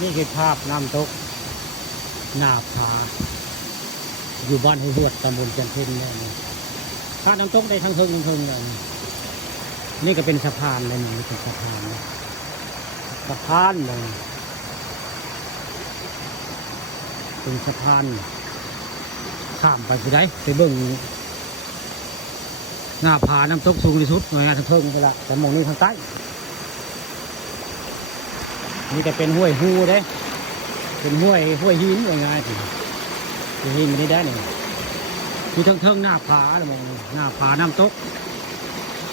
นี่คือภาพน้ำตกหน้าผาอยู่บ้านห้วยหวดตำบลจันทน์เนี่ยภาพน้ำตกได้ทั้งเทิงเลยนี่ก็เป็นสะพานเลยนี่เป็นสะพานนะสะพานเลยเป็นสะพานข้ามไปผู้ใดไปเบิ่งหน้าผาน้ำตกสูงที่สุดหน่วยงานทางเทิงไปละแต่มองนี้ทางใต้นี่ก็เป็นห้วยฮูเด้เป็นห้วยหินว่าไงสิห้วยหินมันนี่ได้เนี่ยคือเทิงหน้าผาเลยมองหน้าผาน้ำตก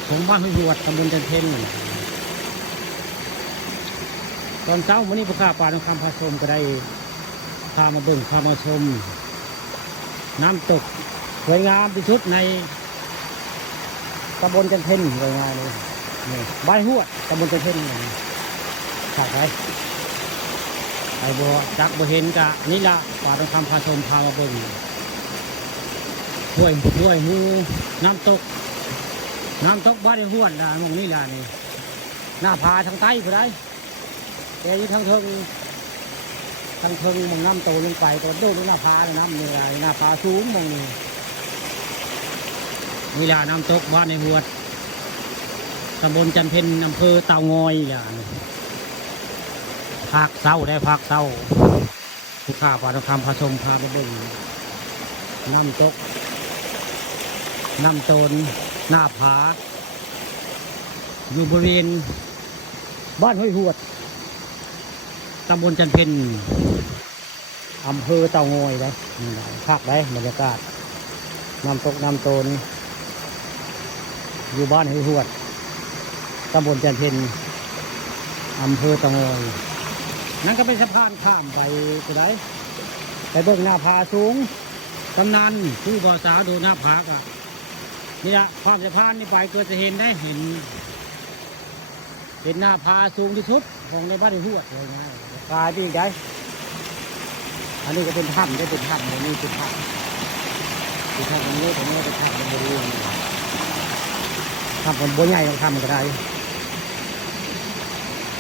ของบ้านห้วยหวดตำบลจันทน์ตอนเช้าวันนี้ผู้ข้าป่าต้องคำพาชมก็ได้พามาเบิ่งพามาชมน้ำตกสวยงามที่สุดในตำบลจันทน์ว่าไงเลยนี่บ้านห้วยตำบลจันทน์ขาดไปไอ้บัวจักบัวเห็นกะนี่ละป่าต้องคำพาชมพามาเบิ่งห้วยหูน้ำตกบ้านห้วยนะมองนี่ละนี่หน้าผาทางใต้ผู้ใดแต่อยู่ทางเทิงมองน้ำโตลงไปก็โดดลงหน้าผาเลยน้ำเนี่ยหน้าผาสูงมองนี่ละน้ำตกบ้านในห้วยตำบลจันทน์อำเภอเตางอยอย่างภาคเศร้าได้ภาคเศร้าผู้ข้าป่าต้องคำพาชมพาไปเบิ่งน้ำตกน้ำโตนหน้าผาอยู่บริเวณบ้านห้วยหวดตำบลจันทน์อำเภอเตางอยได้ภาคได้บรรยากาศน้ำตกน้ำโตนอยู่บ้านห้วยหวดตำบลจันทน์อำเภอเตางอยนั่นก็เป็นสะพานข้ามไปก็ได้ไปเบิ่งหน้าผาสูงกำนันผู้บ่อสาวดูหน้าผากะนี่ละความสะพานนี่ไปก็จะเห็นได้เห็นหน้าผาสูงที่สุดของในบ้านในหัวเลยง่ายกลายไปอีกได้อันนี้ก็เป็นถ้ำได้เป็นถ้ำอันนี้เป็นถ้ำเป็นถ้ำตรงนี้เป็นถ้ำเป็นบริเวณถ้ำเป็นบัวใหญ่ของถ้ำก็ได้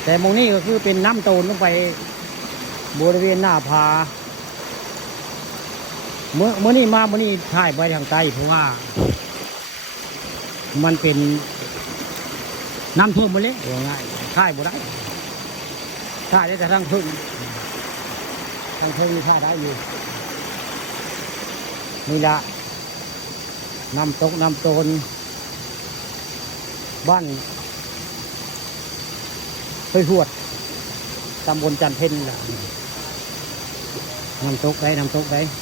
แต่มองนี่ก็คือเป็นน้ำโตนลงไปบริเวณหน้าผาเมื่อนี่ถ่ายไปทางใต้เพราะว่ามันเป็นน้ำท่วมหมดเลยง่ายถ่ายบ่ได้ถ่ายได้แต่ทางพึ่งถ่ายได้อยู่นี่ละน้ำตกน้ำโตนบ้านห้วยหวดตำบลจันทน์ล่ะน้ำตกได้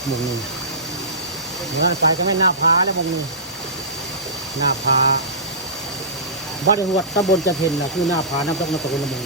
หมุงนึงเหนือสายก็ไม่หน้าผาแล้วมองนึงหน้าผาบ้านห้วยหวดตำบลจันทน์ล่ะคือหน้าผาน้ำตกละมง